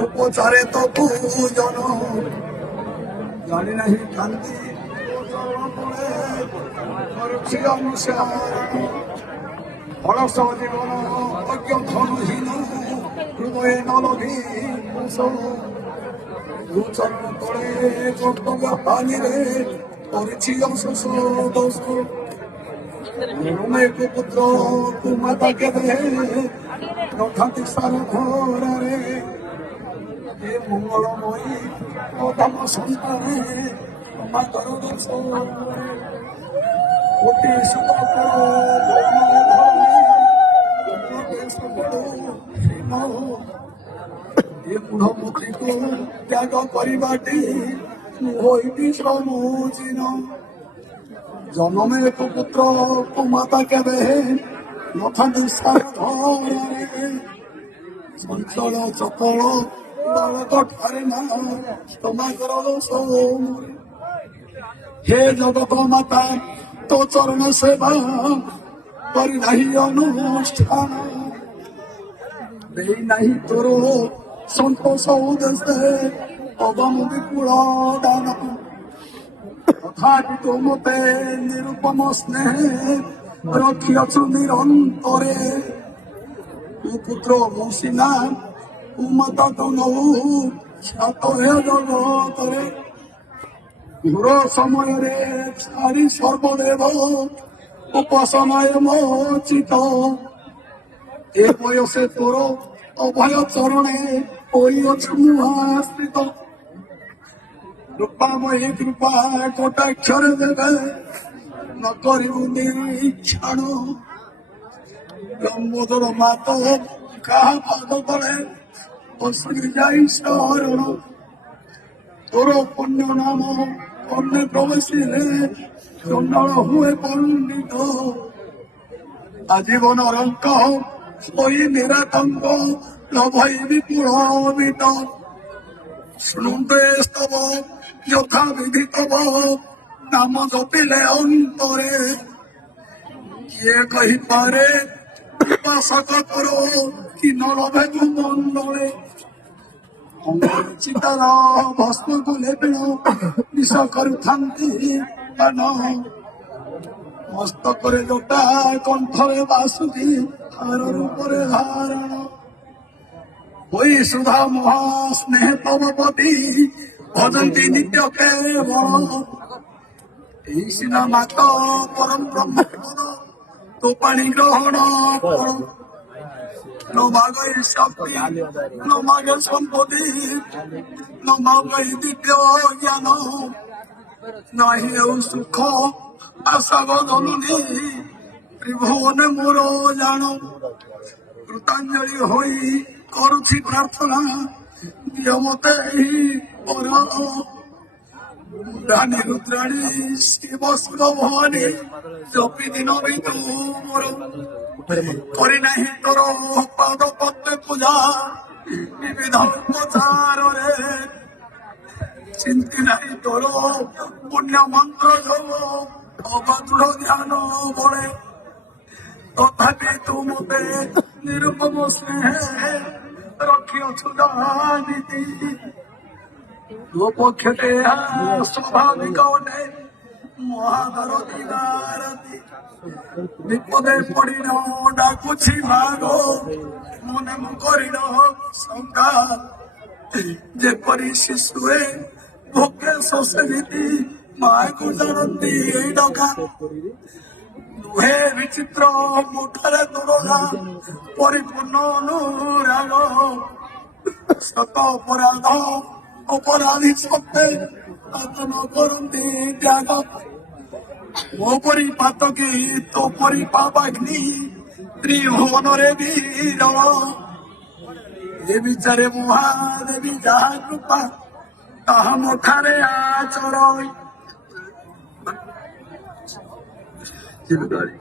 উপচারে তো পূজন জানি নাহি কান্তি করছি অনুসার অলস জীবন অজ্ঞ ধনহীন হৃদয়ে নলভী চরণ তলে কর্তব্য পানিরে করেছি অশোষ দোষ পুত্র তু মাতাকে দে রথাতি সার ঘরে হে মঙ্গলময়ী প্রথম সন্তানে মাতর দোষ কোটি সুত মূঢ়মতিକୁ ত্ୟାଗ କରିବାଟି ହୋଇଟି ସମୁଚୀନ ଜନମେ ଏକ ପୁତ୍ର ତୁ ମାତା କେବେ ନଥାନ୍ତି ସାଧରେ ଚଞ୍ଚଳ ଚପଳ ବାଳକ ଠାରେ ନା ତମାଙ୍କର ଦୋଷ ହେ ଜଗତ ମାତା ତୋ ଚରଣ ସେବା କରି ନାହିଁ ଅନୁଷ୍ଠାନ ଦେଇ ନାହିଁ ତୋର ସନ୍ତୋଷ ଉଦ୍ଦେଶ୍ୟ ଅଗମ ବିପୁଳ ଦାନ ତଥାପି ତୁ ମତେ ନିରୁପମ ସ୍ନେହ ରଖିଅଛୁ ନିରନ୍ତରେ ତୁ ପୁତ୍ର ମୁଁ ସିନା ତୁ ମାତା ତୁ ନଉ ଖ୍ୟାତ ହେ ଜଗତରେ ଦୂର ସମୟରେ ଛାଡ଼ି ସର୍ବଦେବ ଉପାସନାୟ ମୋଚିତ ଏ ବୟସେ ତୋର অভয় চরণে হইଅছু মুহাশ্রিত কৃপাময়ী কৃপা কটাক্ষরে দেবে ন করিবু নিরীক্ষণ লম্বোদর মাত কাহা পাদ তলে বসি যাই শরণ তোর পুণ্য নাম অন্যে প্রবেশিলে চণ্ডাল হুয়ে পণ্ডিত আজীবন রঙ্ক ওই নিরাতঙ্গ নভৈ বিপুলবিত শুনুতে স্তব যথা বিধি তব নাম জপিলে অন্তরে কিয়ে কহিপারে উপাসক কর কি নলভে তু মণ্ডলে চিতার ভস্মକୁ ଲେପିଣ ବିଷ କରୁଥାନ୍ତି ପାନ ମସ୍ତକରେ ଜଟା କଣ୍ଠରେ ବାସୁକି ହାର ରୂପରେ ଧାରଣ ହୋଇ ସୁଧା ମହା ସ୍ନେହ ତବ ପତି ଭଜନ୍ତି ନିତ୍ୟ କେବଳ এই ସିନା ମାତ ପରମ ବ୍ରହ୍ମପଦ ତୋ ପାଣି ଗ୍ରହଣ କର ନ ମାଗଇ ଶକ୍ତି ନ ମାଗ ସମ୍ପତ୍ତି ନ ମାଗଇ ଦିବ୍ୟ ଜ୍ଞାନ ନାହିଁ ଆଉ ସୁଖ ଆଶା ବଦଳୁନି ত্রিভুবনে মোর জান কৃতাঞ্জলি হই করুছি প্রার্থনা দিয় মতে এই পর রানী রুদ্রাণী শিব শিব ভবানী জপি দিন বিতু মোর করি নাহি তোর পাদ পদ্মে পূজা বিবিধ উপচারে চিন্তি নাহি তোর পুণ্য মন্ত্র যোগ অবাধুর ধ্যান বলে তথাপি তু মতে নিরুপম স্নেহ রখিଅଛୁ ଜାନିତି ତୋ ପକ୍ଷେ ସ୍ୱାଭାବିକ ଅଟେ ମହାଦର ଦିଗାରତି ବିପଦେ ପଡ଼ିନ ଡାକୁଛି ଭାଗ ମନେ ମୁଁ କରିନ ଶଙ୍କା ଯେପରି ଶିଶୁଏ ଭୋକେ ସେମିତି ମାକୁ ଜାଣନ୍ତି ଏଇ ଡକା ଦୁହେ ବିଚିତ୍ର ମୁଠାରେ ଦୁରଗା ପରିପୂର୍ଣ୍ଣ ଅନୁରାଗ ସତ ଅପରାଧ ଅପରାଧୀ ସତ୍ତ୍ୱେ ଆତ୍ମ କରନ୍ତି ତ୍ୟାଗ ମୋ ପରି ପାତକୀ ତୋ ପରି ପାପାଗ୍ନି ତ୍ରିଭୁବନରେ ବୀର ଏ ବିଚାରେ ମହାଦେବୀ ଯାହା କୃପା ତାହା ମଥାରେ ଆଚର Everybody,